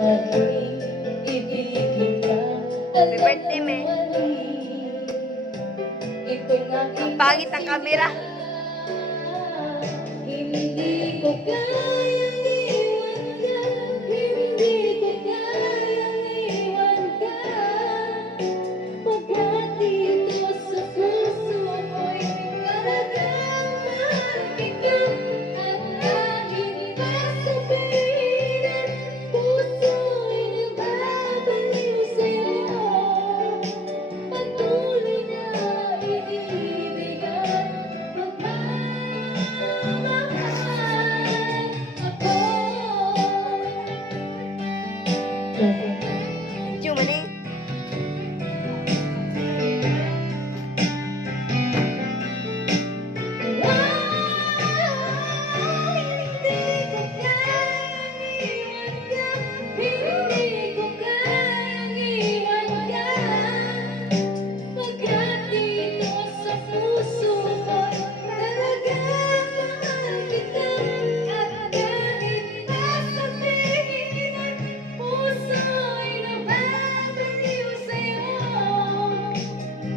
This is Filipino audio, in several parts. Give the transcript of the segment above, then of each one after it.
Happy birthday, me. Ang pangit ng camera. Hindi ko kayang iwan ka, hindi ko kayang iwan ka, pagkat dito sa puso ko'y talagang mahal kita. At kahit pa sabihin ang puso'y nagbabaliw sa'yo, patuloy na iibigay Jumani.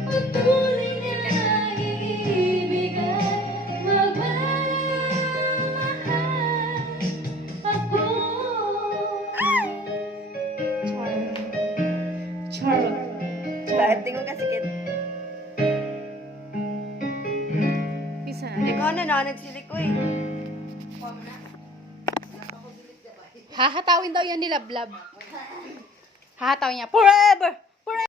Patuloy na iibigay, magmamahal ako. Charot. Bakit di ko kasikit? Isa. Ikaw na nagsilik ko eh. Hahatawin daw yan ni Lablab. Hahatawin niya forever.